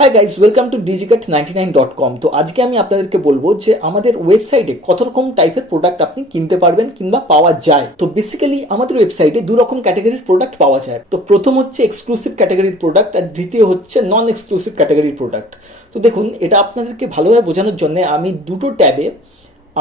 Hi guys, welcome to digicart99.com। তো আজকে আমি আপনাদেরকে বলবো যে আমাদের ওয়েবসাইটে কত রকম টাইপের প্রোডাক্ট আপনি কিনতে পারবেন কিংবা পাওয়া যায়। তো বেসিক্যালি আমাদের ওয়েবসাইটে দু রকম ক্যাটাগরির প্রোডাক্ট পাওয়া যায়। তো প্রথম হচ্ছে এক্সক্লুসিভ ক্যাটাগরির প্রোডাক্ট আর দ্বিতীয় হচ্ছে নন এক্সক্লুসিভ ক্যাটাগরির প্রোডাক্ট। তো দেখুন, এটা আপনাদেরকে ভালোভাবে বোঝানোর জন্য আমি দুটো ট্যাবে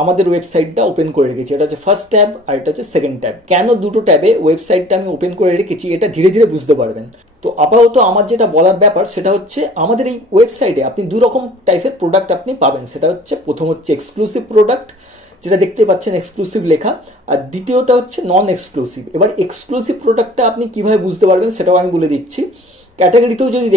আমাদের ওয়েবসাইটটা ওপেন করে রেখেছি। এটা হচ্ছে ফার্স্ট ট্যাব আর এটা হচ্ছে সেকেন্ড ট্যাব। কেন দুটো ট্যাবে ওয়েবসাইটটা আমি ওপেন করে রেখেছি এটা ধীরে ধীরে বুঝতে পারবেন। তো আপাতত আমার যেটা বলার ব্যাপার সেটা হচ্ছে আমাদের এই ওয়েবসাইটে আপনি দু রকম টাইপের প্রোডাক্ট আপনি পাবেন। সেটা হচ্ছে প্রথম হচ্ছে এক্সক্লুসিভ প্রোডাক্ট, যেটা দেখতে পাচ্ছেন এক্সক্লুসিভ লেখা, আর দ্বিতীয়টা হচ্ছে নন এক্সক্লুসিভ। এবার এক্সক্লুসিভ প্রোডাক্টটা আপনি কিভাবে বুঝতে পারবেন সেটাও আমি বলে দিচ্ছি। ক্যাটাগরিতেও যদি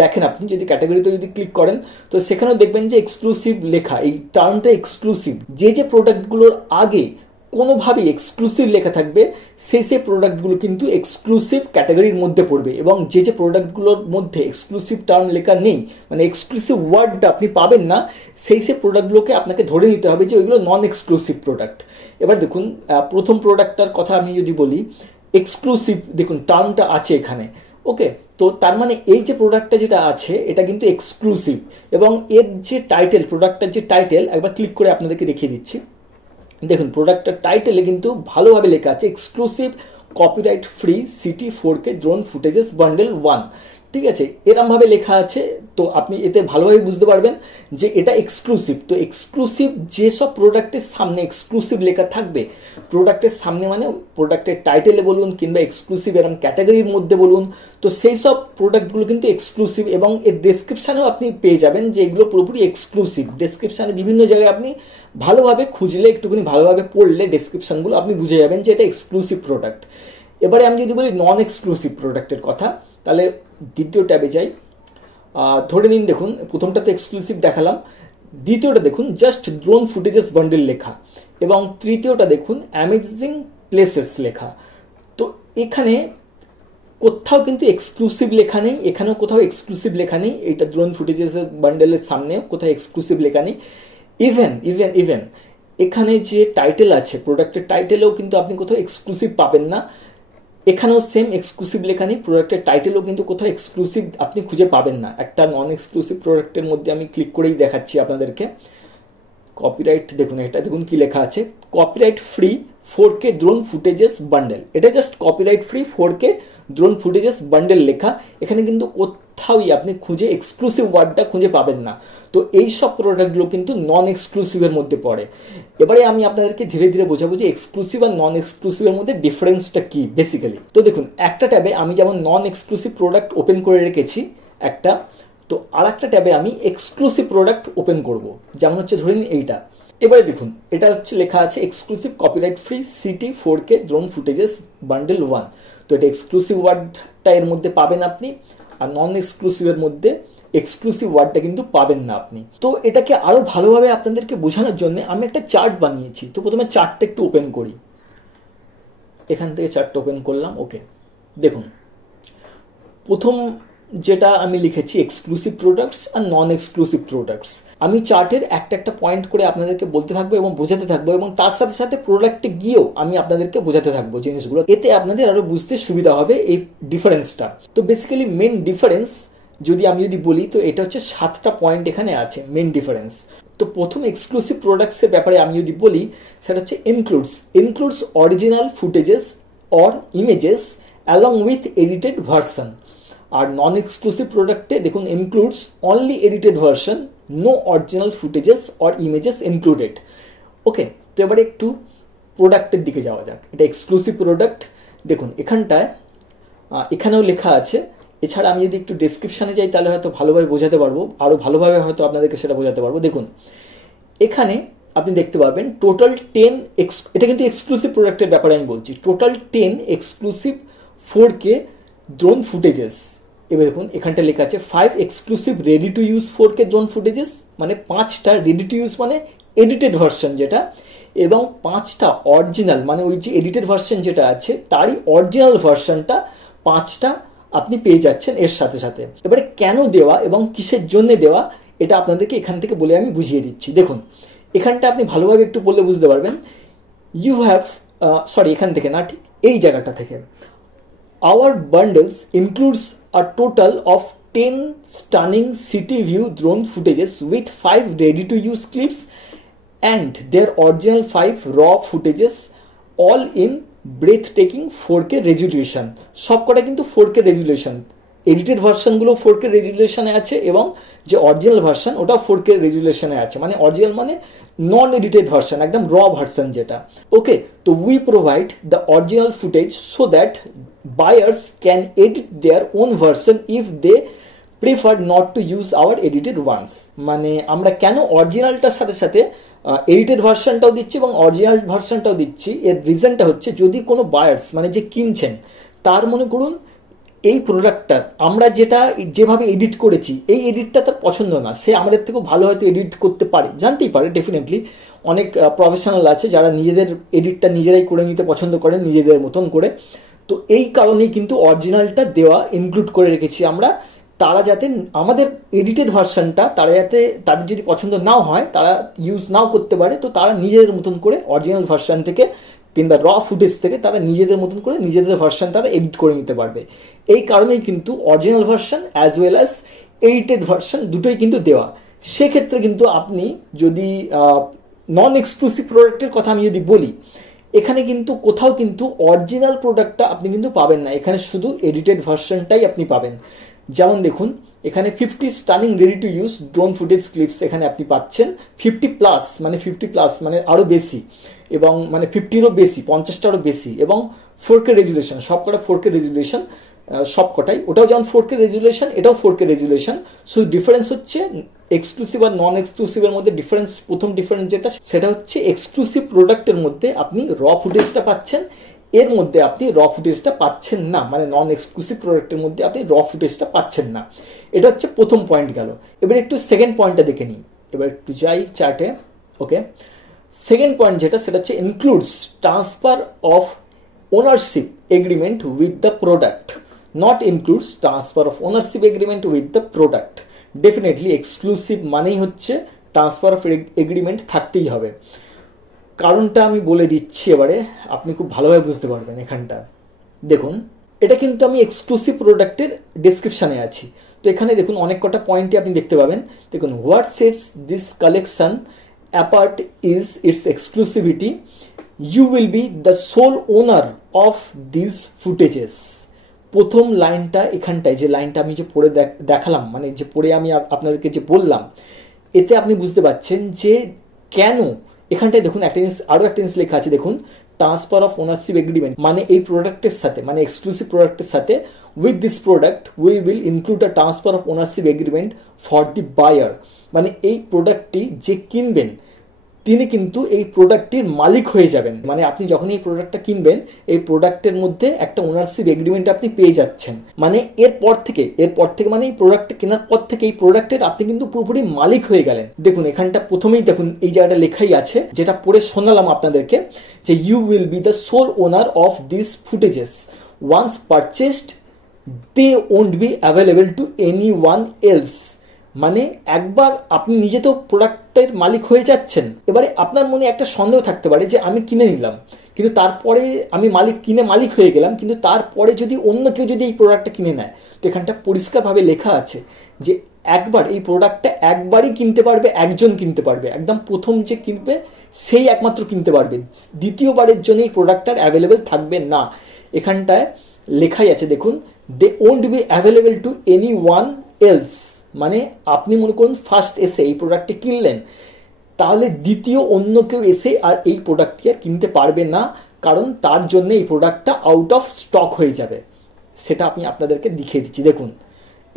দেখেন আপনি যদি ক্যাটাগরিতেও যদি ক্লিক করেন তো সেখানেও দেখবেন যে এক্সক্লুসিভ লেখা, এই টার্মটা এক্সক্লুসিভ। যে প্রোডাক্টগুলোর আগে কোনোভাবেই এক্সক্লুসিভ লেখা থাকবে সেই প্রোডাক্টগুলো কিন্তু এক্সক্লুসিভ ক্যাটাগরির মধ্যে পড়বে, এবং যে প্রোডাক্টগুলোর মধ্যে এক্সক্লুসিভ টার্ম লেখা নেই, মানে এক্সক্লুসিভ ওয়ার্ডটা আপনি পাবেন না, সেই প্রোডাক্টগুলোকে আপনাকে ধরে নিতে হবে যে ওইগুলো নন এক্সক্লুসিভ প্রোডাক্ট। এবার দেখুন, প্রথম প্রোডাক্টটার কথা আমি যদি বলি, এক্সক্লুসিভ দেখুন টার্মটা আছে এখানে। ওকে, তো তার মানে এই যে প্রোডাক্টটা যেটা আছে এটা কিন্তু এক্সক্লুসিভ, এবং এর যে টাইটেল, প্রোডাক্টটার যে টাইটেল, একবার ক্লিক করে আপনাদেরকে দেখিয়ে দিচ্ছি। দেখুন, প্রোডাক্টটার টাইটেলে কিন্তু ভালোভাবে লেখা আছে exclusive copyright free city 4K drone footages bundle 1। ঠিক আছে, এরমভাবে লেখা আছে। তো আপনি এতে ভালোভাবে বুঝতে পারবেন যে এটা এক্সক্লুসিভ। তো এক্সক্লুসিভ যেসব প্রোডাক্টের সামনে এক্সক্লুসিভ লেখা থাকবে, প্রোডাক্টের সামনে মানে প্রোডাক্টের টাইটেলে বলুন কিংবা এক্সক্লুসিভ এরম ক্যাটাগরির মধ্যে বলুন, তো সেই সব প্রোডাক্টগুলো কিন্তু এক্সক্লুসিভ, এবং এর ডেসক্রিপশানেও আপনি পেয়ে যাবেন যে এগুলো পুরোপুরি এক্সক্লুসিভ। ডেসক্রিপশানে বিভিন্ন জায়গায় আপনি ভালোভাবে খুঁজলে, একটুখানি ভালোভাবে পড়লে ডেসক্রিপশানগুলো আপনি বুঝে যাবেন যে এটা এক্সক্লুসিভ প্রোডাক্ট। এবারে আমি যদি বলি নন এক্সক্লুসিভ প্রোডাক্টের কথা, তাহলে দ্বিতীয় ট্যাবে যাই। ধরে নিন, দেখুন প্রথমটা তো এক্সক্লুসিভ দেখালাম, দ্বিতীয়টা দেখুন জাস্ট ড্রোন ফুটেজেস বান্ডেল লেখা, এবং তৃতীয়টা দেখুন অ্যামেজিং প্লেসেস লেখা। তো এখানে কোথাও কিন্তু এক্সক্লুসিভ লেখা নেই, এখানেও কোথাও এক্সক্লুসিভ লেখা নেই, এটা ড্রোন ফুটেজেস বান্ডেলের সামনেও কোথাও এক্সক্লুসিভ লেখা নেই। ইভেন এখানে যে টাইটেল আছে, প্রোডাক্টের টাইটেলেও কিন্তু আপনি কোথাও এক্সক্লুসিভ পাবেন না। এখানেও সেম এক্সক্লুসিভ লেখা নেই, প্রোডাক্টের টাইটেলও কিন্তু কোথাও এক্সক্লুসিভ আপনি খুঁজে পাবেন না। একটা নন এক্সক্লুসিভ প্রোডাক্টের মধ্যে আমি ক্লিক করেই দেখাচ্ছি আপনাদেরকে। কপিরাইট দেখুন, এটা দেখুন কি লেখা আছে, copyright free 4K drone footages bundle. এটা just copyright free 4K drone footages bundle লেখা। এখানে কিন্তু কোথাওই আপনি খুঁজে এক্সক্লুসিভ ওয়ার্ডটা খুঁজে পাবেন না। তো এই সব প্রোডাক্টগুলো কিন্তু নন এক্সক্লুসিভের মধ্যে পড়ে। এবারে আমি আপনাদেরকে ধীরে ধীরে বোঝাবো যে এক্সক্লুসিভ আর নন এক্সক্লুসিভের মধ্যে ডিফারেন্সটা কি বেসিক্যালি। তো দেখুন, একটা ট্যাবে আমি যেমন নন এক্সক্লুসিভ প্রোডাক্ট ওপেন করে রেখেছি একটা, তো আর একটা ট্যাবে আমি এক্সক্লুসিভ প্রোডাক্ট ওপেন করব, যেমন হচ্ছে ধরে নিন এইটা। এবারে দেখুন, এটা হচ্ছে লেখা আছে exclusive copyright free city 4K drone footages bundle 1। তো এটা এক্সক্লুসিভ ওয়ার্ডটা এর মধ্যে পাবেন আপনি, আর নন এক্সক্লুসিভের মধ্যে এক্সক্লুসিভ ওয়ার্ডটা কিন্তু পাবেন না আপনি। তো এটাকে আরো ভালোভাবে আপনাদেরকে বোঝানোর জন্য আমি একটা চার্ট বানিয়েছি। তো প্রথমে চার্টটা একটু ওপেন করি, এখান থেকে চার্টটা ওপেন করলাম। ওকে, দেখুন প্রথম যেটা আমি লিখেছি এক্সক্লুসিভ প্রোডাক্টস আর নন এক্সক্লুসিভ প্রোডাক্টস। আমি চার্টের একটা পয়েন্ট করে আপনাদেরকে বলতে থাকবো এবং বোঝাতে থাকবো, এবং তার সাথে সাথে প্রোডাক্টে গিয়েও আমি আপনাদেরকে বোঝাতে থাকবো জিনিসগুলো। এতে আপনাদের আরো বুঝতে সুবিধা হবে এই ডিফারেন্সটা। তো বেসিক্যালি মেন ডিফারেন্স যদি বলি, তো এটা হচ্ছে 7টা পয়েন্ট এখানে আছে মেন ডিফারেন্স। তো প্রথম এক্সক্লুসিভ প্রোডাক্টসের ব্যাপারে আমি যদি বলি, সেটা হচ্ছে includes original footages or images along with edited version. আর নন এক্সক্লুসিভ প্রোডাক্টে দেখুন includes only edited version, no original footages or images included. Okay, তো এবারে একটু প্রোডাক্টের দিকে যাওয়া যাক। এটা এক্সক্লুসিভ প্রোডাক্ট, দেখুন এখানটায় এখানেও লেখা আছে। এছাড়া আমি যদি একটু ডেসক্রিপশানে যাই তাহলে হয়তো ভালোভাবে বোঝাতে পারবো, আরও ভালোভাবে হয়তো আপনাদেরকে সেটা বোঝাতে পারবো। দেখুন এখানে আপনি দেখতে পাবেন টোটাল 10, এটা কিন্তু এক্সক্লুসিভ প্রোডাক্টের ব্যাপারে আমি বলছি, total 10 exclusive 4K drone footages. এবার দেখুন এখানটা লেখা আছে 5 exclusive ready to use 4K drone footages, মানে 5টা রেডি টু ইউজ মানে এডিটেড ভার্সন যেটা, এবং 5টা অরিজিনাল মানে ওই যে এডিটেড ভার্সন যেটা আছে তারই অরিজিনাল ভার্সনটা 5টা আপনি পেয়ে যাচ্ছেন এর সাথে সাথে। এবারে কেন দেওয়া এবং কিসের জন্য দেওয়া এটা আপনাদেরকে এখান থেকে বলে আমি বুঝিয়ে দিচ্ছি। দেখুন এখানটা আপনি ভালোভাবে একটু বললে বুঝতে পারবেন। ইউ হ্যাভ এখান থেকে না, ঠিক এই জায়গাটা থেকে, our bundles includes a total of 10 stunning city view drone footages with 5 ready to use clips and their original 5 raw footages all in breathtaking 4K resolution. সবকটা কিন্তু 4K রেজুলেশন, এডিটেড ভার্সনগুলো 4K রেজুলেশনে আছে এবং যে অরিজিনাল ভার্সন ওটা 4K রেজুলেশনে আছে। মানে original মানে নন edited version, একদম র ভার্সন যেটা। ওকে, তো we provide the original footage so that buyers can edit their own version if they prefer not to use our edited ones. মানে আমরা কেন অরিজিনালটার সাথে সাথে এডিটেড ভার্সনটাও দিচ্ছি এবং অরিজিনাল ভার্সনটাও দিচ্ছি, এর রিজনটা হচ্ছে যদি কোনো বায়ার্স মানে যে কিনছেন তার মনে করুন এই প্রোডাক্টটা আমরা যেভাবে এডিট করেছি এই এডিটটা তার পছন্দ না, সে আমাদের থেকেও ভালো হয়তো এডিট করতে পারে, জানতেই পারে ডেফিনেটলি। অনেক প্রফেশনাল আছে যারা নিজেদের এডিটটা নিজেরাই করে নিতে পছন্দ করেন নিজেদের মতন করে। তো এই কারণেই কিন্তু অরিজিনালটা দেওয়া ইনক্লুড করে রেখেছি আমরা, তারা যাতে আমাদের এডিটেড ভার্সনটা তারা যাতে তাদের যদি পছন্দ নাও হয় তারা ইউজ নাও করতে পারে। তো তারা নিজেদের মতন করে অরিজিনাল ভার্সন থেকে কিংবা র ফুটেজ থেকে তারা নিজেদের মতন করে নিজেদের ভার্সন তারা এডিট করে নিতে পারবে। এই কারণেই কিন্তু original version as well as edited version দুটোই কিন্তু দেওয়া। সেক্ষেত্রে কিন্তু আপনি যদি নন এক্সক্লুসিভ প্রোডাক্টের কথা আমি যদি বলি, এখানে কিন্তু কোথাও কিন্তু অরিজিনাল প্রোডাক্টটা আপনি কিন্তু পাবেন না, এখানে শুধু এডিটেড ভার্সনটাই আপনি পাবেন। যেমন দেখুন এখানে 50 stunning ready to use drone footage clips এখানে আপনি পাচ্ছেন 50 প্লাস মানে আরও বেশি, এবং মানে 50-রও বেশি, 50টারও বেশি, এবং 4K রেজুলেশন, সবকটা 4K রেজুলেশন সবকটাই। ওটাও যেমন 4K রেজুলেশন, এটাও 4K রেজুলেশন। সো ডিফারেন্স হচ্ছে এক্সক্লুসিভ আর নন এক্সক্লুসিভের মধ্যে ডিফারেন্স, প্রথম ডিফারেন্স যেটা সেটা হচ্ছে এক্সক্লুসিভ প্রোডাক্টের মধ্যে আপনি র ফুটেজটা পাচ্ছেন, এর মধ্যে আপনি র ফুটেজটা পাচ্ছেন না, মানে নন এক্সক্লুসিভ প্রোডাক্টের মধ্যে আপনি র ফুটেজটা পাচ্ছেন না। এটা হচ্ছে প্রথম পয়েন্ট গেল। এবার একটু সেকেন্ড পয়েন্টটা দেখে নিই, এবার একটু যাই চার্টে। ওকে, সেকেন্ড পয়েন্ট যেটা সেটা হচ্ছে includes transfer of ownership agreement with the product, not includes transfer of ownership agreement with the product. Definitely exclusive মানেই হচ্ছে ট্রান্সফার অফ এগ্রিমেন্ট থাকতেই হবে। কারণটা আমি বলে দিচ্ছি, এবারে আপনি খুব ভালোভাবে বুঝতে পারবেন। এখানটা দেখুন, এটা কিন্তু আমি এক্সক্লুসিভ প্রোডাক্টের ডেসক্রিপশানে আছি। তো এখানে দেখুন অনেক কটা পয়েন্টই আপনি দেখতে পাবেন। দেখুন, what sets this collection apart is its exclusivity, you will be the sole owner of this footages. প্রথম লাইনটা এখানটায়, যে লাইনটা আমি যে পড়ে দেখালাম, মানে যে পড়ে আমি আপনাদেরকে যে বললাম, এতে আপনি বুঝতে পারছেন যে কেন এখানটায়। দেখুন একটা জিনিস, আরও একটা জিনিস লেখা আছে, দেখুন ট্রান্সফার অফ ওনারশিপ এগ্রিমেন্ট, মানে এই প্রোডাক্টের সাথে, মানে এক্সক্লুসিভ প্রোডাক্টের সাথে, with this product we will include a transfer of ownership agreement for the buyer. মানে এই প্রোডাক্টটি যে কিনবেন তিনি কিন্তু এই প্রোডাক্টটির মালিক হয়ে যাবেন। মানে আপনি যখন এই প্রোডাক্টটা কিনবেন এই প্রোডাক্টের মধ্যে একটা ওনারশিপ এগ্রিমেন্ট আপনি পেয়ে যাচ্ছেন। মানে এরপর থেকে মানে এই প্রোডাক্টটা কেনার পর থেকে এই প্রোডাক্টের আপনি কিন্তু পুরোপুরি মালিক হয়ে গেলেন। দেখুন এখানটা প্রথমেই দেখুন এই জায়গাটা লেখাই আছে, যেটা পড়ে শোনালাম আপনাদেরকে, যে you will be the sole owner of this footages once purchased, they won't be available to anyone else. মানে একবার আপনি নিজে তো প্রোডাক্টের মালিক হয়ে যাচ্ছেন, এবারে আপনার মনে একটা সন্দেহ থাকতে পারে যে আমি কিনে নিলাম, কিন্তু তারপরে আমি মালিক হয়ে গেলাম, কিন্তু তারপরে যদি অন্য কেউ যদি এই প্রোডাক্টটা কিনে নেয়, তো এখানটা পরিষ্কারভাবে লেখা আছে যে একবার এই প্রোডাক্টটা একবারই কিনতে পারবে, একজন কিনতে পারবে, একদম প্রথম যে কিনবে সেই একমাত্র কিনতে পারবে, দ্বিতীয়বারের জন্য এই প্রোডাক্টটার অ্যাভেলেবেল থাকবে না। এখানটায় লেখাই আছে দেখুন, they won't be available to anyone else. মানে আপনি মনে করুন ফার্স্ট এসে এই প্রোডাক্টটি কিনলেন, তাহলে দ্বিতীয় অন্য কেউ এসে আর এই প্রোডাক্টটি আর কিনতে পারবে না, কারণ তার জন্য এই প্রোডাক্টটা আউট অফ স্টক হয়ে যাবে। সেটা আমি আপনাদেরকে দেখিয়ে দিচ্ছি। দেখুন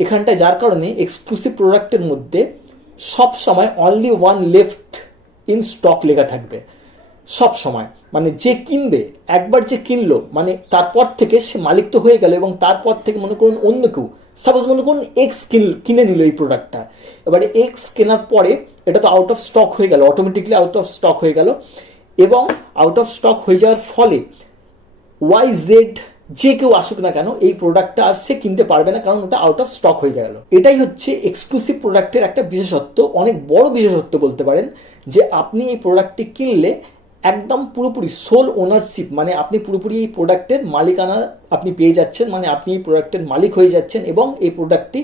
এখানটা, যার কারণে এক্সক্লুসিভ প্রোডাক্টের মধ্যে সব সময় only one left in stock লেখা থাকবে সব সময়। মানে যে কিনবে, একবার যে কিনলো, মানে তারপর থেকে সে মালিক তো হয়ে গেল, এবং তারপর থেকে মনে করুন অন্য কেউ, সাপোজ মনে করুন এক্স কিনে নিল এই প্রোডাক্টটা, এবারে এক্স কেনার পরে এটা তো আউট অফ স্টক হয়ে গেল, অটোমেটিকলি আউট অফ স্টক হয়ে গেল, এবং আউট অফ স্টক হয়ে যাওয়ার ফলে ওয়াই জেড যে কেউ আসুক না কেন এই প্রোডাক্টটা আর সে কিনতে পারবে না, কারণ ওটা আউট অফ স্টক হয়ে গেল। এটাই হচ্ছে এক্সক্লুসিভ প্রোডাক্টের একটা বিশেষত্ব, অনেক বড় বিশেষত্ব বলতে পারেন, যে আপনি এই প্রোডাক্টটি কিনলে একদম পুরোপুরি সোল ওনারশিপ, মানে আপনি পুরোপুরি এই প্রোডাক্টের মালিকানা আপনি পেয়ে যাচ্ছেন, মানে আপনি এই প্রোডাক্টের মালিক হয়ে যাচ্ছেন এবং এই প্রোডাক্টটি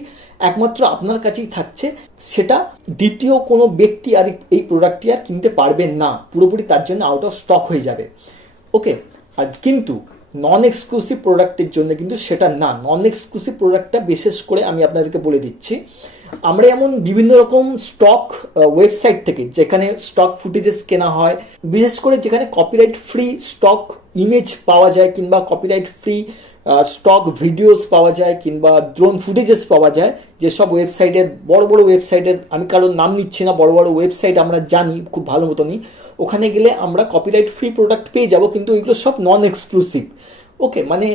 একমাত্র আপনার কাছেই থাকছে, সেটা দ্বিতীয় কোনো ব্যক্তি আর এই প্রোডাক্টটি আর কিনতে পারবেন না, পুরোপুরি তার জন্য আউট অফ স্টক হয়ে যাবে। ওকে, আর কিন্তু নন এক্সক্লুসিভ প্রোডাক্টের জন্য কিন্তু সেটা না। নন এক্সক্লুসিভ প্রোডাক্টটা বিশেষ করে আমি আপনাদেরকে বলে দিচ্ছি, আমরা এমন বিভিন্ন রকম স্টক ওয়েবসাইট থেকে যেখানে স্টক ফুটেজেস কেনা হয়, বিশেষ করে যেখানে কপিরাইট ফ্রি স্টক ইমেজ পাওয়া যায় কিংবা কপিরাইট ফ্রি স্টক ভিডিওস পাওয়া যায় কিংবা ড্রোন ফুটেজেস পাওয়া যায়, যেসব ওয়েবসাইটের বড় বড় ওয়েবসাইটের, আমি কারোর নাম নিচ্ছি না, বড় বড় ওয়েবসাইট আমরা জানি খুব ভালো মতনই, ওখানে গেলে আমরা কপিরাইট ফ্রি প্রোডাক্ট পেয়ে যাব, কিন্তু ওইগুলো সব নন এক্সক্লুসিভ। ওকে, মানে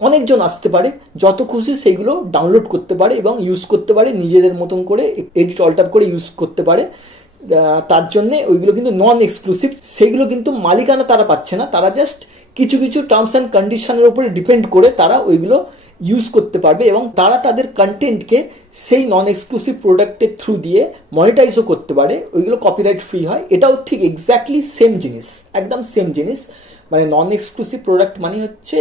অনেকজন আসতে পারে, যত খুশি সেইগুলো ডাউনলোড করতে পারে এবং ইউজ করতে পারে, নিজেদের মতন করে এডিট অল্টার করে ইউজ করতে পারে। তার জন্যে ওইগুলো কিন্তু নন এক্সক্লুসিভ, সেইগুলো কিন্তু মালিকানা তারা পাচ্ছে না, তারা জাস্ট কিছু কিছু টার্মস অ্যান্ড কন্ডিশনের উপরে ডিপেন্ড করে তারা ওইগুলো ইউজ করতে পারবে এবং তারা তাদের কন্টেন্টকে সেই নন এক্সক্লুসিভ প্রোডাক্টের থ্রু দিয়ে মনিটাইজও করতে পারে, ওইগুলো কপিরাইট ফ্রি হয়। এটাও ঠিক এক্স্যাক্টলি সেম জিনিস, একদম সেম জিনিস। মানে নন এক্সক্লুসিভ প্রোডাক্ট মানে হচ্ছে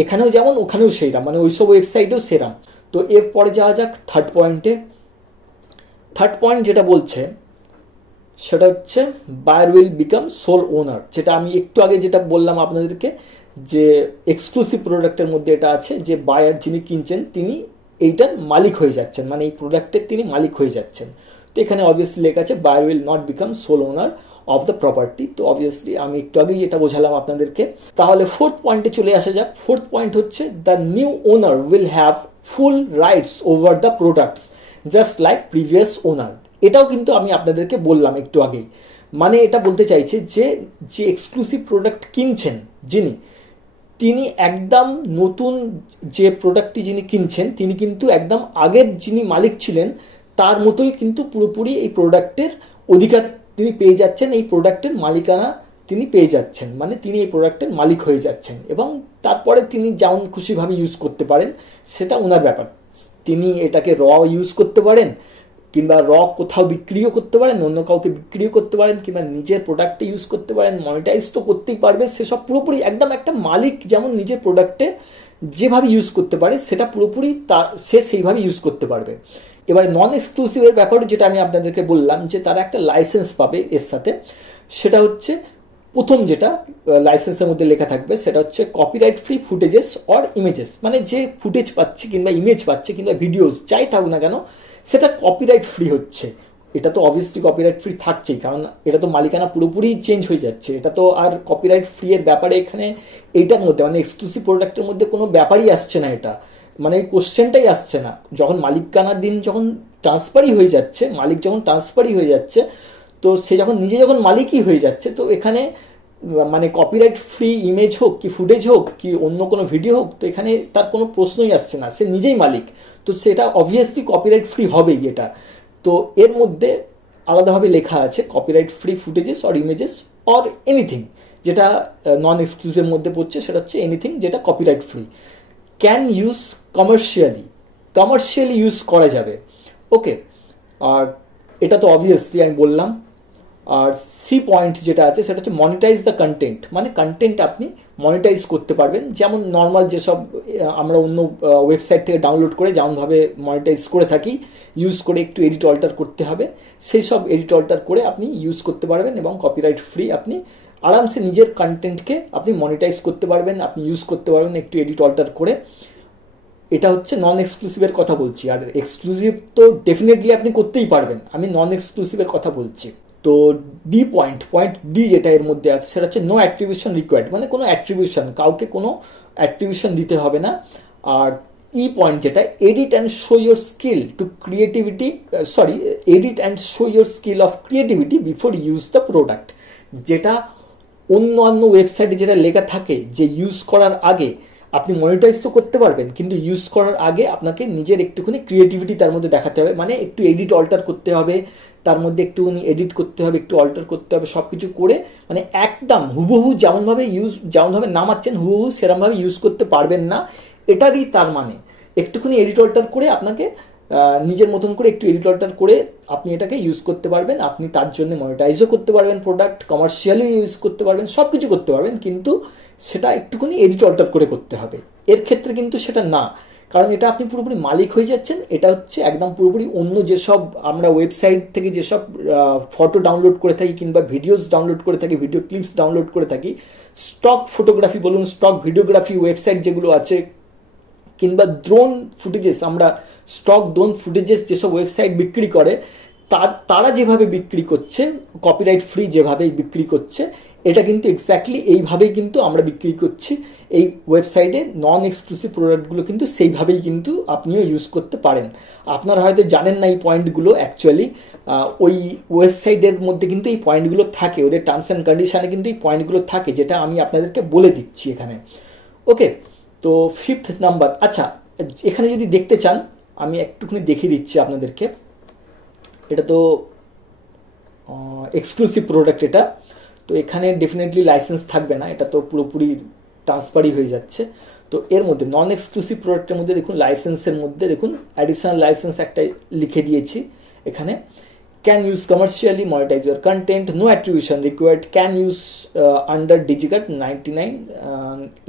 এখানেও যেমন ওখানেও সেইরাম, মানে ওইসব ওয়েবসাইটেও সেরাম। তো এরপরে যাওয়া যাক থার্ড পয়েন্টে। থার্ড পয়েন্ট যেটা বলছে সেটা হচ্ছে বায়ার উইল বিকাম সোল ওনার, যেটা আমি একটু আগে যেটা বললাম আপনাদেরকে, যে এক্সক্লুসিভ প্রোডাক্টের মধ্যে এটা আছে যে বায়ার যিনি কিনছেন তিনি এইটার মালিক হয়ে যাচ্ছেন, মানে এই প্রোডাক্টের তিনি মালিক হয়ে যাচ্ছেন। তো এখানে অবভিয়াসলি লেখা আছে buyer will not become sole owner of the property. তো অবভিয়াসলি আমি একটু আগেই এটা বোঝালাম আপনাদেরকে। তাহলে ফোর্থ পয়েন্টে চলে আসা যাক। ফোর্থ পয়েন্ট হচ্ছে the new owner will have full rights over the products just like previous owner. এটাও কিন্তু আমি আপনাদেরকে বললাম একটু আগেই, মানে এটা বলতে চাইছে যে যে এক্সক্লুসিভ প্রোডাক্ট কিনছেন তিনি একদম নতুন যে প্রোডাক্টটি যিনি কিনছেন তিনি কিন্তু একদম আগের যিনি মালিক ছিলেন তার মতোই কিন্তু পুরোপুরি এই প্রোডাক্টের অধিকার তিনি পেয়ে যাচ্ছেন, এই প্রোডাক্টের মালিকানা তিনি পেয়ে যাচ্ছেন, মানে তিনি এই প্রোডাক্টের মালিক হয়ে যাচ্ছেন এবং তারপরে তিনি যেমন খুশিভাবে ইউজ করতে পারেন সেটা ওনার ব্যাপার। তিনি এটাকে র ইউজ করতে পারেন কিংবা র কোথাও বিক্রিও করতে পারেন, অন্য কাউকে বিক্রিও করতে পারেন কিংবা নিজের প্রোডাক্টে ইউজ করতে পারেন, মনিটাইজ তো করতেই পারবে। সেসব পুরোপুরি একদম একটা মালিক যেমন নিজের প্রোডাক্টে যেভাবে ইউজ করতে পারে সেটা পুরোপুরি সে সেইভাবে ইউজ করতে পারবে। এবারে নন এক্সক্লুসিভের ব্যাপারে যেটা আমি আপনাদেরকে বললাম যে তারা একটা লাইসেন্স পাবে এর সাথে, সেটা হচ্ছে প্রথম যেটা লাইসেন্সের মধ্যে লেখা থাকবে সেটা হচ্ছে copyright free footages or images, মানে যে ফুটেজ পাচ্ছে কিংবা ইমেজ পাচ্ছে কিংবা ভিডিওস যাই থাকুক না কেন সেটা কপিরাইট ফ্রি হচ্ছে। এটা তো অবভিয়াসলি কপিরাইট ফ্রি থাকছেই, কারণ এটা তো মালিকানা পুরোপুরি চেঞ্জ হয়ে যাচ্ছে, এটা তো আর কপিরাইট ফ্রি এর ব্যাপারে এখানে এইটার মধ্যে মানে এক্সক্লুসিভ প্রোডাক্টের মধ্যে কোনো ব্যাপারই আসছে না, এটা মানে এই কোশ্চেনটাই আসছে না। যখন মালিকানার দিন যখন ট্রান্সফারই হয়ে যাচ্ছে, মালিক যখন ট্রান্সফারই হয়ে যাচ্ছে, তো সে যখন নিজে যখন মালিকই হয়ে যাচ্ছে, তো এখানে মানে কপিরাইট ফ্রি ইমেজ হোক কি ফুটেজ হোক কি অন্য কোনো ভিডিও হোক, তো এখানে তার কোনো প্রশ্নই আসছে না, সে নিজেই মালিক, তো সেটা অবভিয়াসলি কপিরাইট ফ্রি হবেই এটা। তো এর মধ্যে আলাদাভাবে লেখা আছে copyright free footages or images or anything, যেটা নন এক্সক্লুসিভের মধ্যে পড়ছে সেটা হচ্ছে এনিথিং যেটা copyright free can use commercially use করা যাবে। ওকে, আর এটা তো অবভিয়াসলি আমি বললাম। আর সি পয়েন্ট যেটা আছে সেটা হচ্ছে মনিটাইজ দ্য কন্টেন্ট, মানে কন্টেন্ট আপনি মনিটাইজ করতে পারবেন, যেমন নর্মাল যেসব আমরা অন্য ওয়েবসাইট থেকে ডাউনলোড করে যেমনভাবে মনিটাইজ করে থাকি, ইউজ করে একটু এডিট অল্টার করতে হবে, সেই সব এডিট অল্টার করে আপনি ইউজ করতে পারবেন এবং কপিরাইট ফ্রি আপনি আরামসে নিজের কন্টেন্টকে আপনি মনিটাইজ করতে পারবেন, আপনি ইউজ করতে পারবেন একটু এডিট অল্টার করে। এটা হচ্ছে নন এক্সক্লুসিভের কথা বলছি, আর এক্সক্লুসিভ তো ডেফিনেটলি আপনি করতেই পারবেন, আমি নন এক্সক্লুসিভের কথা বলছি। তো পয়েন্ট ডি যেটা এর মধ্যে আছে সেটা হচ্ছে নো অ্যাট্রিবিউশন রিকোয়ার্ড, মানে কোনো অ্যাট্রিবিউশন কাউকে কোনো অ্যাট্রিবিউশন দিতে হবে না। আর ই পয়েন্ট যেটা edit and show your skill to creativity edit and show your skill of creativity before use the product, যেটা অন্য ওয়েবসাইটে যেটা লেখা থাকে যে ইউজ করার আগে আপনি মনিটাইজ তো করতে পারবেন, কিন্তু ইউজ করার আগে আপনাকে নিজের একটুখানি ক্রিয়েটিভিটি তার মধ্যে দেখাতে হবে, মানে একটু এডিট অল্টার করতে হবে, তার মধ্যে একটুখানি এডিট করতে হবে, একটু অল্টার করতে হবে, সব কিছু করে মানে একদম হুবহু যেমনভাবে নামাচ্ছেন হুবহু সেরকমভাবে ইউজ করতে পারবেন না, এটারই তার মানে একটুখানি এডিট অল্টার করে আপনাকে নিজের মতন করে একটু এডিট অল্টার করে আপনি এটাকে ইউজ করতে পারবেন। আপনি তার জন্য মনিটাইজও করতে পারবেন, প্রোডাক্ট কমার্শিয়ালি ইউজ করতে পারবেন, সব কিছু করতে পারবেন, কিন্তু সেটা একটুখানি এডিট অল্টার করে করতে হবে। এর ক্ষেত্রে কিন্তু সেটা না, কারণ এটা আপনি পুরোপুরি মালিক হয়ে যাচ্ছেন। এটা হচ্ছে একদম পুরোপুরি অন্য যেসব আমরা ওয়েবসাইট থেকে যেসব ফটো ডাউনলোড করে থাকি কিংবা ভিডিওস ডাউনলোড করে থাকি, ভিডিও ক্লিপস ডাউনলোড করে থাকি, স্টক ফটোগ্রাফি বলুন, স্টক ভিডিওগ্রাফি ওয়েবসাইট যেগুলো আছে, কিংবা ড্রোন ফুটেজেস, আমরা স্টক ড্রোন ফুটেজেস যেসব ওয়েবসাইট বিক্রি করে তারা যেভাবে বিক্রি করছে, কপিরাইট ফ্রি যেভাবে বিক্রি করছে, এটা কিন্তু এক্স্যাক্টলি এইভাবেই কিন্তু আমরা বিক্রি করছি এই ওয়েবসাইটে। নন এক্সক্লুসিভ প্রোডাক্টগুলো কিন্তু সেইভাবেই কিন্তু আপনিও ইউজ করতে পারেন। আপনারা হয়তো জানেন না এই পয়েন্টগুলো, অ্যাকচুয়ালি ওই ওয়েবসাইটের মধ্যে কিন্তু এই পয়েন্টগুলো থাকে, ওদের টার্মস অ্যান্ড কন্ডিশনে কিন্তু এই পয়েন্টগুলো থাকে, যেটা আমি আপনাদেরকে বলে দিচ্ছি এখানে। ওকে, তো 5th নাম্বার। আচ্ছা, এখানে যদি দেখতে চান আমি একটুখানি দেখিয়ে দিচ্ছি আপনাদেরকে। এটা তো এক্সক্লুসিভ প্রোডাক্ট এটা, তো এখানে ডেফিনেটলি লাইসেন্স থাকবে না, এটা তো পুরোপুরি ট্রান্সফারই হয়ে যাচ্ছে। তো এর মধ্যে নন এক্সক্লুসিভ প্রোডাক্টের মধ্যে দেখুন, লাইসেন্সের মধ্যে দেখুন অ্যাডিশনাল লাইসেন্স একটা লিখে দিয়েছি এখানে। Can use commercially, monetize your content, no attribution required, can use under Digicut 99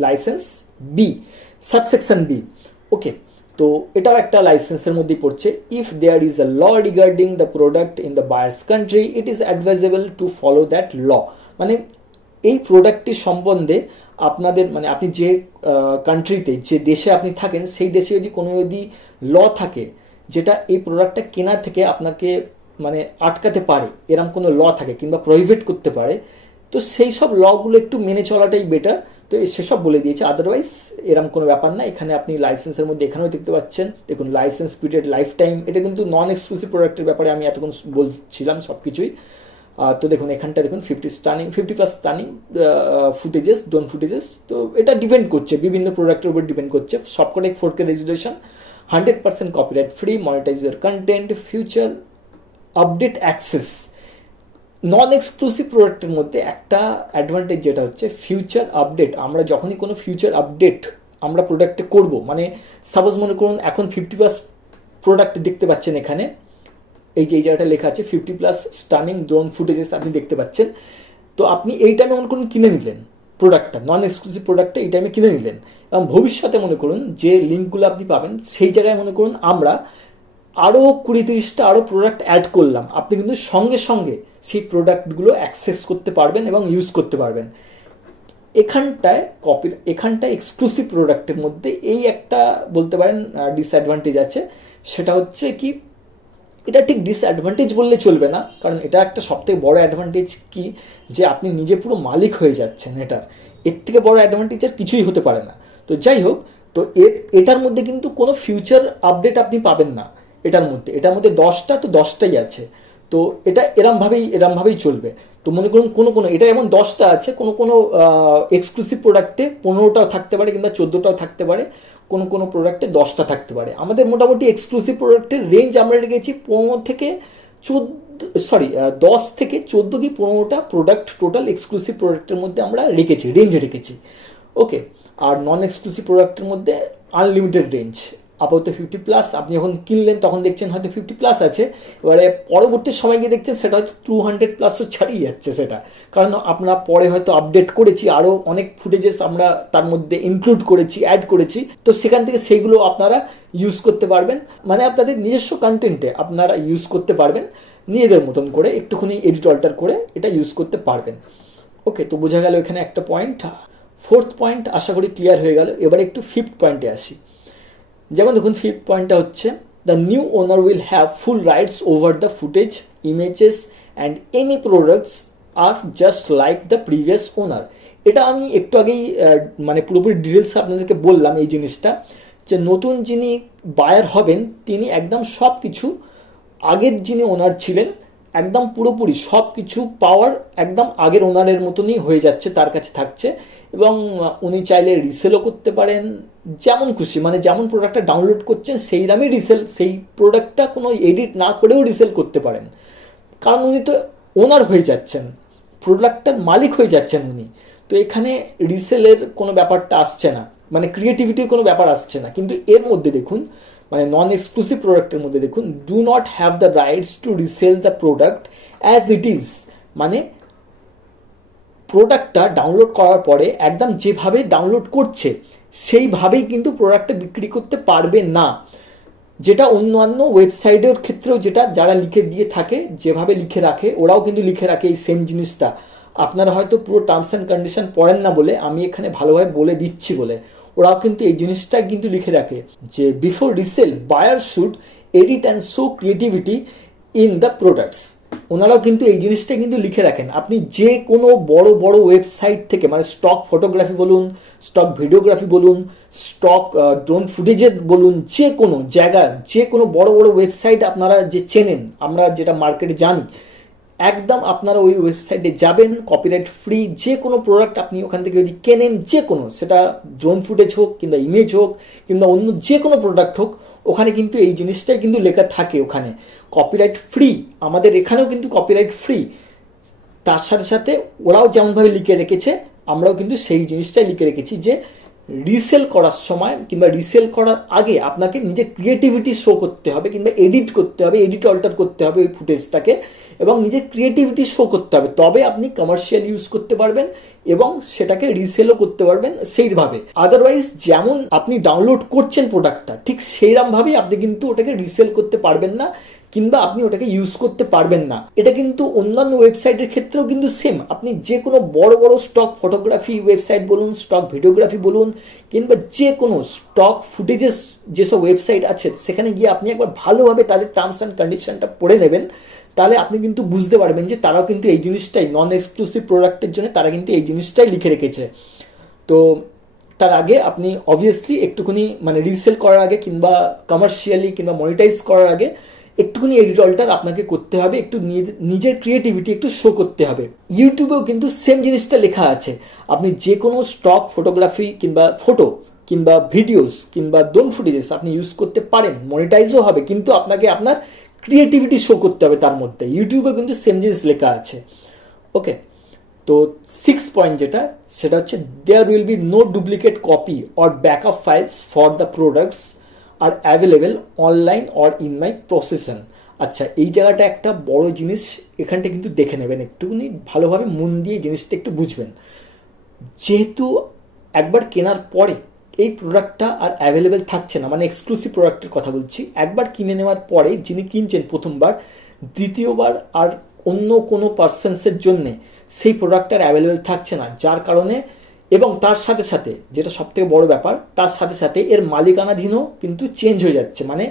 license B, subsection B. Okay, তো এটাও একটা লাইসেন্সের মধ্যেই পড়ছে। If there is a law regarding the product in the buyer's country, it is advisable to follow that law. মানে এই প্রোডাক্টটির সম্বন্ধে আপনাদের, মানে আপনি যে কান্ট্রিতে, যে দেশে আপনি থাকেন, সেই দেশে যদি ল থাকে যেটা এই প্রোডাক্টটা কেনা থেকে আপনাকে মানে আটকাতে পারে, এরকম কোনো ল থাকে কিংবা প্রহিবিট করতে পারে, তো সেই সব লগুলো একটু মেনে চলাটাই বেটার। তো সেসব বলে দিয়েছে, আদারওয়াইজ এরকম কোনো ব্যাপার না। এখানে আপনি লাইসেন্সের মধ্যে এখানেও দেখতে পাচ্ছেন, দেখুন লাইসেন্স পিরিয়ড লাইফ টাইম, এটা কিন্তু নন এক্সক্লুসিভ প্রোডাক্টের ব্যাপারে আমি এতক্ষণ বলছিলাম সব কিছুই। তো দেখুন এখানটা দেখুন 50+ স্টানিং ফুটেজেস, ড্রোন ফুটেজেস। তো এটা ডিপেন্ড করছে, বিভিন্ন প্রোডাক্টের উপর ডিপেন্ড করছে। সবকটাই 4K resolution, 100% copyright free, monetize your content, future update access. Non exclusive প্রোডাক্টের মধ্যে একটা অ্যাডভান্টেজ যেটা হচ্ছে ফিউচার আপডেট। আমরা যখনই কোনো ফিউচার আপডেট আমরা প্রোডাক্টে করব, মানে সাপোজ মনে করুন এখন 50+ প্রোডাক্ট দেখতে পাচ্ছেন এখানে, এই যে এই জায়গাটা লেখা আছে 50+ স্টানিং ড্রোন ফুটেজেস আপনি দেখতে পাচ্ছেন। তো আপনি এই টাইমে মনে করুন কিনে নিলেন প্রোডাক্টটা, নন এক্সক্লুসিভ প্রোডাক্টটা এই টাইমে কিনে নিলেন, এবং ভবিষ্যতে মনে করুন যে লিঙ্কগুলো আপনি পাবেন সেই জায়গায় মনে করুন আমরা আরও 20-30টা আরও প্রোডাক্ট অ্যাড করলাম, আপনি কিন্তু সঙ্গে সঙ্গে সেই প্রোডাক্টগুলো অ্যাক্সেস করতে পারবেন এবং ইউজ করতে পারবেন। এখানটায় এক্সক্লুসিভ প্রোডাক্টের মধ্যে এই একটা বলতে পারেন ডিসঅ্যাডভান্টেজ আছে, সেটা হচ্ছে কি, এটা ঠিক ডিসঅ্যাডভান্টেজ বললে চলবে না, কারণ এটা একটা সবথেকে বড় অ্যাডভান্টেজ কি, যে আপনি নিজে পুরো মালিক হয়ে যাচ্ছেন এটার। এর থেকে বড় অ্যাডভান্টেজ আর কিছুই হতে পারে না। তো যাই হোক, তো এটার মধ্যে কিন্তু কোনো ফিউচার আপডেট আপনি পাবেন না এটার মধ্যে 10টা তো 10টাই আছে। তো এটা এরমভাবেই চলবে। তো মনে করুন কোনো এটা এমন 10টা আছে, কোনো এক্সক্লুসিভ প্রোডাক্টে 15টাও থাকতে পারে কিংবা 14টাও থাকতে পারে, কোনো প্রোডাক্টে 10টা থাকতে পারে। আমাদের মোটামুটি এক্সক্লুসিভ প্রোডাক্টের রেঞ্জ আমরা রেখেছি 10 থেকে 14 কি 15টা প্রোডাক্ট টোটাল এক্সক্লুসিভ প্রোডাক্টের মধ্যে আমরা রেঞ্জ রেখেছি। ওকে, আর নন এক্সক্লুসিভ প্রোডাক্টের মধ্যে আনলিমিটেড রেঞ্জ, আপাতত 50+। আপনি যখন কিনলেন তখন দেখছেন হয়তো 50+ আছে, এবারে পরবর্তী সময় গিয়ে দেখছেন সেটা হয়তো 200+ও ছাড়িয়ে যাচ্ছে সেটা, কারণ আমরা পরে হয়তো আপডেট করেছি, আরও অনেক ফুটেজেস আমরা তার মধ্যে ইনক্লুড করেছি, অ্যাড করেছি। তো সেখান থেকে সেইগুলো আপনারা ইউজ করতে পারবেন, মানে আপনাদের নিজস্ব কন্টেন্টে আপনারা ইউজ করতে পারবেন, নিজেদের মতন করে একটুখানি এডিট অল্টার করে এটা ইউজ করতে পারবেন। ওকে, তো বোঝা গেল এখানে একটা পয়েন্ট। 4th পয়েন্ট আশা করি ক্লিয়ার হয়ে গেল। এবারে একটু 5th পয়েন্টে আসি। যেমন দেখুন 5th পয়েন্টটা হচ্ছে, the new owner will have full rights over the footage, images and any products আর just like the previous owner. এটা আমি একটু আগেই মানে পুরোপুরি ডিটেলস আপনাদেরকে বললাম এই জিনিসটা, যে নতুন যিনি বায়ার হবেন তিনি একদম সব কিছু আগের যিনি ওনার ছিলেন একদম পুরোপুরি সব কিছু পাওয়ার একদম আগের ওনারের মতনই হয়ে যাচ্ছে, তার কাছে থাকছে। এবং উনি চাইলে রিসেলও করতে পারেন যেমন খুশি, মানে যেমন প্রোডাক্টটা ডাউনলোড করছেন সেই দামই সেই প্রোডাক্টটা কোনো এডিট না করেও রিসেল করতে পারেন, কারণ উনি তো ওনার হয়ে যাচ্ছেন, প্রোডাক্টটার মালিক হয়ে যাচ্ছেন উনি। তো এখানে রিসেলের কোনো ব্যাপারটা আসছে না, মানে ক্রিয়েটিভিটির কোনো ব্যাপার আসছে না। কিন্তু এর মধ্যে দেখুন, মানে নন এক্সক্লুসিভ প্রোডাক্টের মধ্যে দেখুন, do not have the rights to resell the product as it is, মানে প্রোডাক্টটা ডাউনলোড করার পরে একদম যেভাবে ডাউনলোড করছে সেইভাবেই কিন্তু প্রোডাক্টটা বিক্রি করতে পারবে না, যেটা অন্যান্য ওয়েবসাইটের ক্ষেত্রেও যেটা যারা লিখে দিয়ে থাকে, যেভাবে লিখে রাখে ওরাও কিন্তু লিখে রাখে এই সেম জিনিসটা। আপনারা হয়তো পুরো টার্মস অ্যান্ড কন্ডিশন পড়েন না বলে আমি এখানে ভালোভাবে বলে দিচ্ছি বলে, ওরাও কিন্তু এই জিনিসটা কিন্তু লিখে রাখে যে before resell buyer should edit and show creativity in the products. ওনারাও কিন্তু এই জিনিসটা কিন্তু লিখে রাখেন। আপনি যে কোনো বড় বড় ওয়েবসাইট থেকে, মানে স্টক ফটোগ্রাফি বলুন, স্টক ভিডিওগ্রাফি বলুন, স্টক ড্রোন ফুটেজের বলুন, যে কোনো জায়গার যে কোনো বড় বড় ওয়েবসাইট আপনারা যে চেনেন, আমরা যেটা মার্কেটে জানি, একদম আপনারা ওই ওয়েবসাইটে যাবেন, কপিরাইট ফ্রি যে কোনো প্রোডাক্ট আপনি ওখান থেকে যদি কেনেন, যে কোনো, সেটা ড্রোন ফুটেজ হোক কিংবা ইমেজ হোক কিংবা অন্য যে কোনো প্রোডাক্ট হোক, ওখানে কিন্তু এই জিনিসটাই কিন্তু লেখা থাকে, ওখানে কপিরাইট ফ্রি। আমাদের এখানেও কিন্তু কপিরাইট ফ্রি, তার সাথে সাথে ওরাও যেমনভাবে লিখে রেখেছে আমরাও কিন্তু সেই জিনিসটাই লিখে রেখেছি যে রিসেল করার সময় কিংবা রিসেল করার আগে আপনাকে নিজের ক্রিয়েটিভিটি শো করতে হবে কিংবা এডিট করতে হবে, এডিট অল্টার করতে হবে ওই ফুটেজটাকে, এবং নিজের ক্রিয়েটিভিটি শো করতে হবে, তবে আপনি কমার্শিয়াল ইউজ করতে পারবেন এবং সেটাকে রিসেলও করতে পারবেন সেইভাবে। আদারওয়াইজ যেমন আপনি ডাউনলোড করছেন প্রোডাক্টটা ঠিক সেইরকমভাবেই আপনি কিন্তু ওটাকে রিসেল করতে পারবেন না কিংবা আপনি ওটাকে ইউজ করতে পারবেন না। এটা কিন্তু অন্যান্য ওয়েবসাইটের ক্ষেত্রেও কিন্তু সেম। আপনি যে কোনো বড় বড় স্টক ফটোগ্রাফি ওয়েবসাইট বলুন, স্টক ভিডিওগ্রাফি বলুন, কিংবা যে কোনো স্টক ফুটেজেস যেসব ওয়েবসাইট আছে সেখানে গিয়ে আপনি একবার ভালোভাবে তাদের টার্মস অ্যান্ড কন্ডিশনটা পড়ে নেবেন, তাহলে আপনি কিন্তু বুঝতে পারবেন যে তারাও কিন্তু এই জিনিসটাই নন এক্সক্লুসিভ প্রোডাক্টের জন্য তারা কিন্তু এই জিনিসটাই লিখে রেখেছে। তো তার আগে আপনি অবভিয়াসলি একটুখানি মানে রিসেল করার আগে কিংবা কমার্শিয়ালি কিংবা মনিটাইজ করার আগে একটুখানি এডিট অল্টার আপনাকে করতে হবে, একটু নিজের ক্রিয়েটিভিটি একটু শো করতে হবে। ইউটিউবেও কিন্তু সেম জিনিসটা লেখা আছে, আপনি যে কোনো স্টক ফটোগ্রাফি কিংবা ফটো কিংবা ভিডিওস কিংবা ড্রোন ফুটেজেস আপনি ইউজ করতে পারেন, মনিটাইজও হবে, কিন্তু আপনাকে আপনার ক্রিয়েটিভিটি শো করতে হবে তার মধ্যে। ইউটিউবে কিন্তু সেম জিনিস লেখা আছে। ওকে, তো 6th পয়েন্ট যেটা, সেটা হচ্ছে there will be no duplicate copy or backup files for the products are available online or in my possession. আচ্ছা, এই জায়গাটা একটা বড় জিনিস, এখানটা কিন্তু দেখে নেবেন, একটুখানি ভালোভাবে মন দিয়ে জিনিসটা একটু বুঝবেন। যেহেতু একবার কেনার পরে এই প্রোডাক্টটা আর অ্যাভেলেবেল থাকছে না, মানে এক্সক্লুসিভ প্রোডাক্টের কথা বলছি, একবার কিনে নেওয়ার পরে যিনি কিনছেন প্রথমবার, দ্বিতীয়বার আর অন্য কোনো পার্সনসের জন্যে সেই প্রোডাক্টটা অ্যাভেলেবেল থাকছে না, যার কারণে, এবং তার সাথে সাথে যেটা সবথেকে বড় ব্যাপার, তার সাথে সাথে এর মালিকানাধীনও কিন্তু চেঞ্জ হয়ে যাচ্ছে, মানে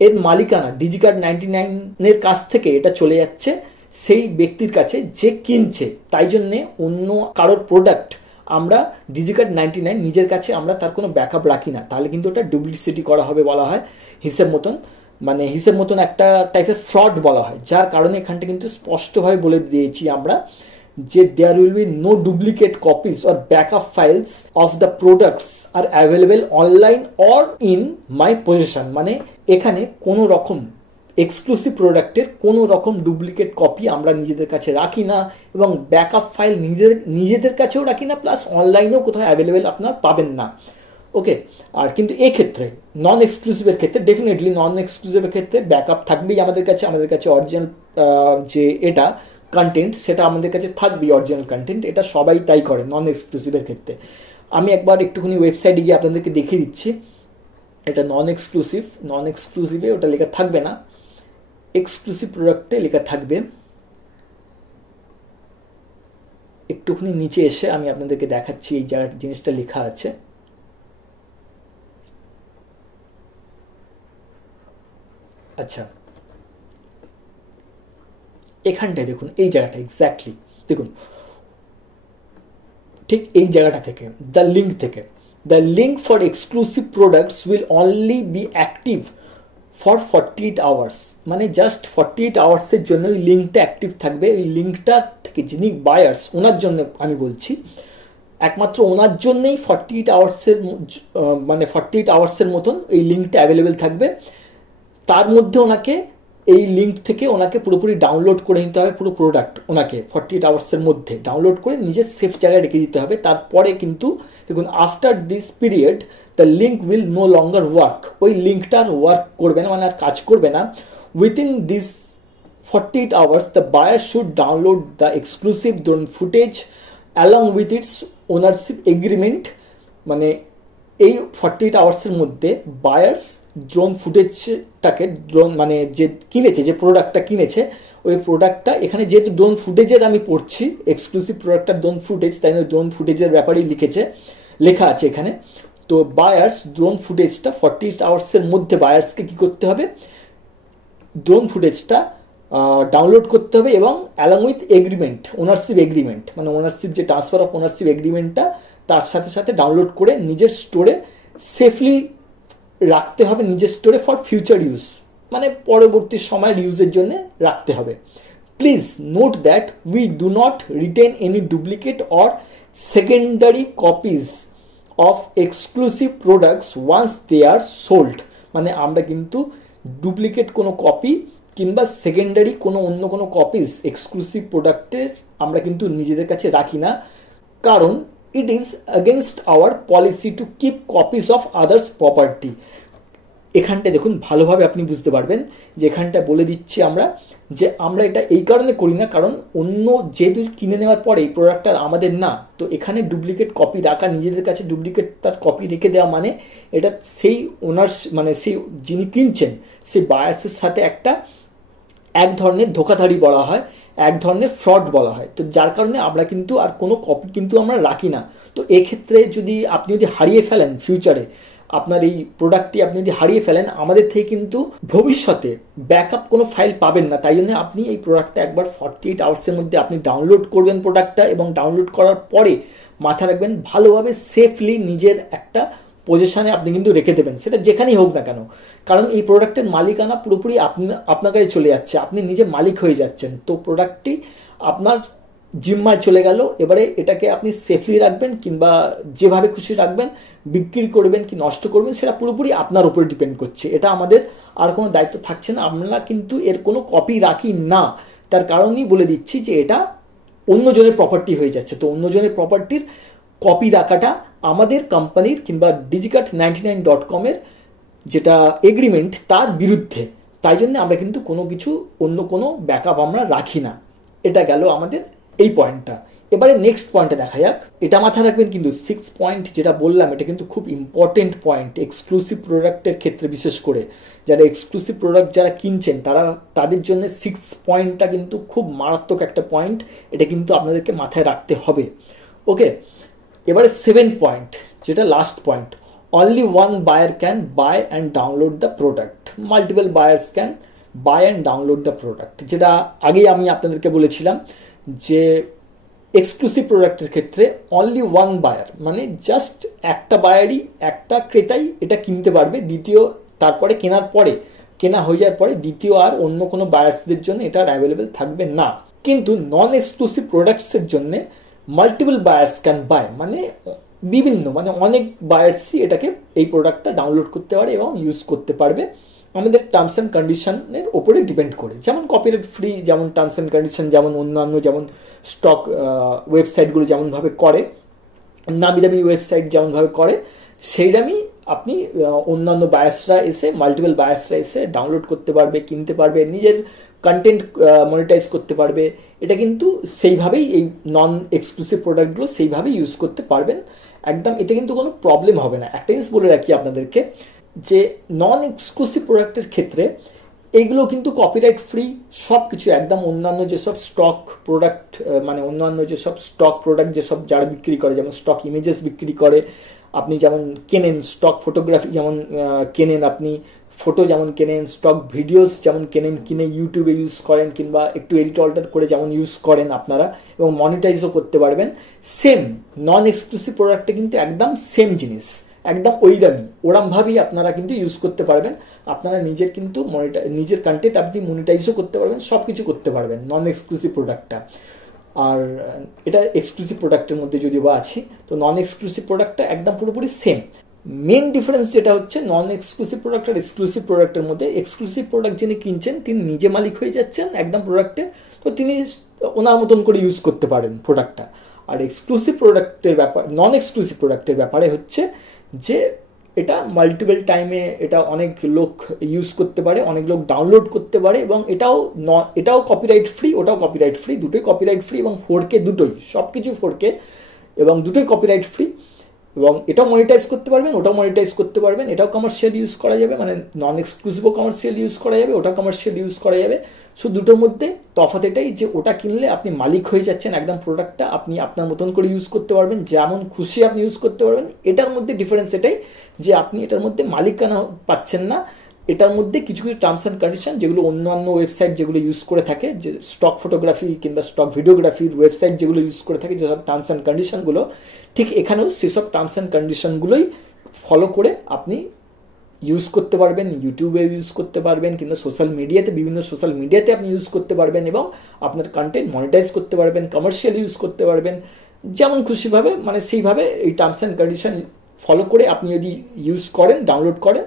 এর মালিকানা ডিজিকার্ড 99-এর কাছ থেকে এটা চলে যাচ্ছে সেই ব্যক্তির কাছে যে কিনছে। তাই জন্যে অন্য কারোর প্রোডাক্ট আমরা ডিজিকার্ড 99 নিজের কাছে আমরা তার কোনো ব্যাকআপ রাখি না, তাহলে কিন্তু ওটা ডুপ্লিসিটি করা হবে বলা হয়, হিসেব মতন, মানে হিসেব মতন একটা টাইপের ফ্রড বলা হয়। যার কারণে এখানটা কিন্তু স্পষ্টভাবে বলে দিয়েছি আমরা যে there will be no duplicate copies or backup files of the products are available online or in my position, মানে এখানে কোনো রকম এক্সক্লুসিভ প্রোডাক্টের কোনো রকম ডুপ্লিকেট কপি আমরা নিজেদের কাছে রাখি না এবং ব্যাকআপ ফাইল নিজেদের কাছেও রাখি না, প্লাস অনলাইনেও কোথাও অ্যাভেলেবেল আপনার পাবেন না। ওকে, আর কিন্তু এক্ষেত্রে নন এক্সক্লুসিভের ক্ষেত্রে ডেফিনেটলি নন এক্সক্লুসিভের ক্ষেত্রে ব্যাকআপ থাকবেই আমাদের কাছে অরিজিনাল যে এটা কন্টেন্ট সেটা আমাদের কাছে থাকবেই, অরিজিনাল কন্টেন্ট, এটা সবাই তাই করে নন এক্সক্লুসিভের ক্ষেত্রে। আমি একবার একটুখানি ওয়েবসাইটে গিয়ে আপনাদেরকে দেখিয়ে দিচ্ছি, এটা নন এক্সক্লুসিভে ওটা লেখা থাকবে না, এক্সক্লুসিভ প্রোডাক্টে লেখা থাকবে। একটুখানি নিচে এসে আমি আপনাদেরকে দেখাচ্ছি এই জায়গার জিনিসটা লেখা আছে। আচ্ছা, এখানটায় দেখুন, এই জায়গাটা এক্স্যাক্টলি দেখুন, ঠিক এই জায়গাটা থেকে the link for exclusive products will only be active for 48 hours, মানে জাস্ট 48 আওয়ার্সের জন্য ওই লিঙ্কটা অ্যাক্টিভ থাকবে। ওই লিঙ্কটা থেকে যিনি বায়ার্স, ওনার জন্য আমি বলছি, একমাত্র ওনার জন্যই 48 আওয়ার্সের মানে 48 আওয়ার্সের মতন এই লিঙ্কটা অ্যাভেলেবেল থাকবে। তার মধ্যে ওনাকে এই লিঙ্ক থেকে ওনাকে পুরোপুরি ডাউনলোড করে নিতে হবে, পুরো প্রোডাক্ট ওনাকে 48 আওয়ার্সের মধ্যে ডাউনলোড করে নিজের সেফ জায়গায় রেখে দিতে হবে। তারপরে কিন্তু দেখুন, after this period the link will no longer work, ওই লিঙ্কটা আর ওয়ার্ক করবে না, মানে আর কাজ করবে না। Within this 48 hours the buyer should download the exclusive drone footage along with its ownership agreement, মানে এই 48 আওয়ার্সের মধ্যে বায়ার্স ড্রোন ফুটেজটাকে, ড্রোন মানে যে কিনেছে, যে প্রোডাক্টটা কিনেছে, ওই প্রোডাক্টটা, এখানে যেহেতু ড্রোন ফুটেজের আমি পড়ছি, এক্সক্লুসিভ প্রোডাক্টটা ড্রোন ফুটেজ, তাই না, ড্রোন ফুটেজের ব্যাপারেই লেখা আছে এখানে। তো বায়ার্স ড্রোন ফুটেজটা 48 আওয়ার্সের মধ্যে বায়ার্সকে কী করতে হবে, ড্রোন ফুটেজটা ডাউনলোড করতে হবে এবং along with agreement, ownership agreement, মানে ওনারশিপ যে ট্রান্সফার অফ ওনারশিপ এগ্রিমেন্টটা তার সাথে সাথে ডাউনলোড করে নিজের স্টোরে সেফলি রাখতে হবে, নিজের স্টোরে ফর ফিউচার ইউজ, মানে পরবর্তী সময়ের ইউজের জন্য রাখতে হবে। Please note that we do not retain any duplicate or secondary copies of exclusive products once they are sold, মানে আমরা কিন্তু ডুপ্লিকেট কোনো কপি কিংবা সেকেন্ডারি কোনো অন্য কোনো কপিজ এক্সক্লুসিভ প্রোডাক্টের আমরা কিন্তু নিজেদের কাছে রাখি না, কারণ it is against hour policy to keep copies of others property. এখানটা দেখুন, ভালোভাবে আপনি বুঝতে পারবেন যে এখানটা বলে দিচ্ছি আমরা যে আমরা এটা এই কারণে করি না, কারণ অন্য যেহেতু কিনে নেওয়ার পরে এই প্রোডাক্টটা আমাদের না, তো এখানে ডুপ্লিকেট কপি রাখা, নিজেদের কাছে ডুপ্লিকেট তার কপি রেখে দেওয়া, মানে এটা সেই ওনার্স, মানে সেই যিনি কিনছেন সেই বায়ার্সের সাথে এক ধরনের ধোকাধাড়ি বলা হয়, এক ধরনের ফ্রড বলা হয়। তো যার কারণে আমরা কিন্তু আর কোনো কপি কিন্তু আমরা রাখি না। তো এক্ষেত্রে আপনি যদি হারিয়ে ফেলেন ফিউচারে আপনার এই প্রোডাক্টটি, আপনি যদি হারিয়ে ফেলেন, আমাদের থেকে কিন্তু ভবিষ্যতে ব্যাকআপ কোনো ফাইল পাবেন না। তাই জন্য আপনি এই প্রোডাক্টটা একবার 48 আওয়ার্সের মধ্যে আপনি ডাউনলোড করবেন প্রোডাক্টটা, এবং ডাউনলোড করার পরে মাথা রাখবেন ভালোভাবে সেফলি নিজের একটা পজিশনে আপনি কিন্তু রেখে দেবেন, সেটা যেখানেই হোক না কেন, কারণ এই প্রোডাক্টের মালিকানা পুরোপুরি আপনার কাছে চলে যাচ্ছে, আপনি নিজে মালিক হয়ে যাচ্ছেন। তো প্রোডাক্টটি আপনার জিম্মায় চলে গেল, এবারে এটাকে আপনি সেফলি রাখবেন কিংবা যেভাবে খুশি রাখবেন, বিক্রি করবেন কি নষ্ট করবেন সেটা পুরোপুরি আপনার উপরে ডিপেন্ড করছে। এটা আমাদের আর কোনো দায়িত্ব থাকছে না, আমরা কিন্তু এর কোনো কপি রাখি না। তার কারণই বলে দিচ্ছি যে এটা অন্যজনের প্রপার্টি হয়ে যাচ্ছে। তো অন্যজনের প্রপার্টির কপি রাখাটা আমাদের কোম্পানির কিংবা digicart99.com এর যেটা এগ্রিমেন্ট তার বিরুদ্ধে, তাই জন্য আমরা কিন্তু কোনো কিছু অন্য কোনো ব্যাকআপ আমরা রাখি না। এটা গেল আমাদের এই পয়েন্টটা। এবারে নেক্সট পয়েন্টে দেখা যাক। এটা মাথায় রাখবেন কিন্তু 6 পয়েন্ট যেটা বললাম এটা কিন্তু খুব ইম্পর্টেন্ট পয়েন্ট এক্সক্লুসিভ প্রোডাক্টের ক্ষেত্রে, বিশেষ করে যারা এক্সক্লুসিভ প্রোডাক্ট যারা কিনছেন তাদের জন্য 6 পয়েন্টটা কিন্তু খুব মারাত্মক একটা পয়েন্ট, এটা কিন্তু আপনাদেরকে মাথায় রাখতে হবে। ওকে, এবারে 7 পয়েন্ট যেটা last point, only one buyer can buy and download the product, multiple buyers can buy and download the product. যেটা আগেই আমি আপনাদেরকে বলেছিলাম যে এক্সক্লুসিভ প্রোডাক্টের ক্ষেত্রে অনলি ওয়ান বায়ার, মানে জাস্ট একটা বায়ারই, একটা ক্রেতাই এটা কিনতে পারবে, তারপরে কেনা হয়ে যাওয়ার পরে দ্বিতীয় আর অন্য কোনো বায়ার্সদের জন্য এটা অ্যাভেলেবেল থাকবে না। কিন্তু নন এক্সক্লুসিভ প্রোডাক্টসের জন্য মাল্টিপল বায়ার্স ক্যান বাই, মানে মানে অনেক বায়ার্সই এটাকে এই প্রোডাক্টটা ডাউনলোড করতে পারে এবং ইউজ করতে পারবে, আমাদের টার্মস অ্যান্ড কন্ডিশনের ওপরে ডিপেন্ড করে। যেমন কপিরাইট ফ্রি যেমন টার্মস অ্যান্ড কন্ডিশন, যেমন অন্যান্য যেমন স্টক ওয়েবসাইটগুলো যেমনভাবে করে, নামি দামি ওয়েবসাইট যেমনভাবে করে, সেইরকমই আপনি অন্যান্য বায়ার্সরা এসে, মাল্টিপল বায়ার্সরা এসে ডাউনলোড করতে পারবে, কিনতে পারবে, নিজের কন্টেন্ট মনিটাইজ করতে পারবে। এটা কিন্তু সেইভাবেই এই নন এক্সক্লুসিভ প্রোডাক্টগুলো সেইভাবেই ইউজ করতে পারবেন একদম, এতে কিন্তু কোনো প্রবলেম হবে না। একটা জিনিস বলে রাখি আপনাদেরকে যে নন এক্সক্লুসিভ প্রোডাক্টের ক্ষেত্রে এইগুলো কিন্তু কপিরাইট ফ্রি সব কিছু, একদম অন্যান্য যেসব স্টক প্রোডাক্ট, মানে অন্যান্য যেসব স্টক প্রোডাক্ট যেসব যারা বিক্রি করে, যেমন স্টক ইমেজেস বিক্রি করে, আপনি যেমন কেনেন, স্টক ফটোগ্রাফি যেমন কেনেন, আপনি ফটো যেমন কেনেন, স্টক ভিডিওস যেমন কিনে ইউটিউবে ইউজ করেন কিংবা একটু এডিট অল্টার করে যেমন ইউজ করেন আপনারা, এবং মনিটাইজও করতে পারবেন, সেম নন এক্সক্লুসিভ প্রোডাক্টে কিন্তু একদম সেম জিনিস, একদম ওরমভাবেই আপনারা কিন্তু ইউজ করতে পারবেন। আপনারা নিজের কন্টেন্ট আপনি মনিটাইজও করতে পারবেন, সব কিছু করতে পারবেন নন এক্সক্লুসিভ প্রোডাক্টটা। আর এটা এক্সক্লুসিভ প্রোডাক্টের মধ্যে যদিও বা আছি, তো নন এক্সক্লুসিভ প্রোডাক্টটা একদম পুরোপুরি সেম। মেন ডিফারেন্স যেটা হচ্ছে নন এক্সক্লুসিভ প্রোডাক্ট আর এক্সক্লুসিভ প্রোডাক্টের মধ্যে, এক্সক্লুসিভ প্রোডাক্ট যিনি কিনছেন তিনি নিজে মালিক হয়ে যাচ্ছেন একদম প্রোডাক্টের, তো তিনি ওনার মতন করে ইউজ করতে পারেন প্রোডাক্টটা। আর এক্সক্লুসিভ প্রোডাক্টের ব্যাপার, নন এক্সক্লুসিভ প্রোডাক্টের ব্যাপারে হচ্ছে যে এটা মাল্টিপল টাইমে এটা অনেক লোক ইউজ করতে পারে, অনেক লোক ডাউনলোড করতে পারে, এবং এটাও কপিরাইট ফ্রি, ওটাও কপিরাইট ফ্রি, দুটোই কপিরাইট ফ্রি, এবং 4K দুটোই, সব কিছু 4K এবং দুটোই কপিরাইট ফ্রি, এবং এটাও মনিটাইজ করতে পারবেন, ওটাও মনিটাইজ করতে পারবেন, এটাও কমার্শিয়াল ইউজ করা যাবে, মানে নন এক্সক্লুসিভও কমার্শিয়াল ইউজ করা যাবে, ওটাও কমার্শিয়াল ইউজ করা যাবে। সো দুটোর মধ্যে তফাৎ এটাই যে ওটা কিনলে আপনি মালিক হয়ে যাচ্ছেন একদম প্রোডাক্টটা, আপনি আপনার মতন করে ইউজ করতে পারবেন, যেমন খুশি আপনি ইউজ করতে পারবেন। এটার মধ্যে ডিফারেন্স এটাই যে আপনি এটার মধ্যে মালিকানা পাচ্ছেন না, এটার মধ্যে কিছু কিছু টার্মস অ্যান্ড কন্ডিশন যেগুলো অন্যান্য ওয়েবসাইট যেগুলো ইউজ করে থাকে, যে স্টক ফটোগ্রাফি কিংবা স্টক ভিডিওগ্রাফির ওয়েবসাইট যেগুলো ইউজ করে থাকে যেসব টার্মস অ্যান্ড কন্ডিশনগুলো, ঠিক এখানেও সেসব টার্মস অ্যান্ড কন্ডিশনগুলোই ফলো করে আপনি ইউজ করতে পারবেন, ইউটিউবে ইউজ করতে পারবেন, কিংবা সোশ্যাল মিডিয়াতে, বিভিন্ন সোশ্যাল মিডিয়াতে আপনি ইউজ করতে পারবেন, এবং আপনার কন্টেন্ট মনিটাইজ করতে পারবেন, কমার্শিয়াল ইউজ করতে পারবেন, যেমন খুশিভাবে, মানে সেইভাবে এই টার্মস অ্যান্ড কন্ডিশন ফলো করে আপনি যদি ইউজ করেন, ডাউনলোড করেন,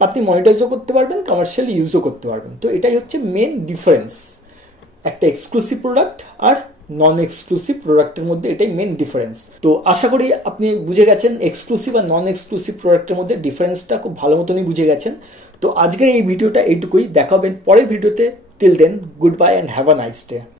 আপনি মনিটাইজও করতে পারবেন, কমার্শিয়ালি ইউজও করতে পারবেন। তো এটাই হচ্ছে মেন ডিফারেন্স একটা এক্সক্লুসিভ প্রোডাক্ট আর নন এক্সক্লুসিভ প্রোডাক্টের মধ্যে, এটাই মেন ডিফারেন্স। তো আশা করি আপনি বুঝে গেছেন এক্সক্লুসিভ আর নন এক্সক্লুসিভ প্রোডাক্টের মধ্যে ডিফারেন্সটা খুব ভালো মতনই বুঝে গেছেন। তো আজকের এই ভিডিওটা এইটুকুই, দেখা হবে পরের ভিডিওতে। Till then, goodbye and have a nice day.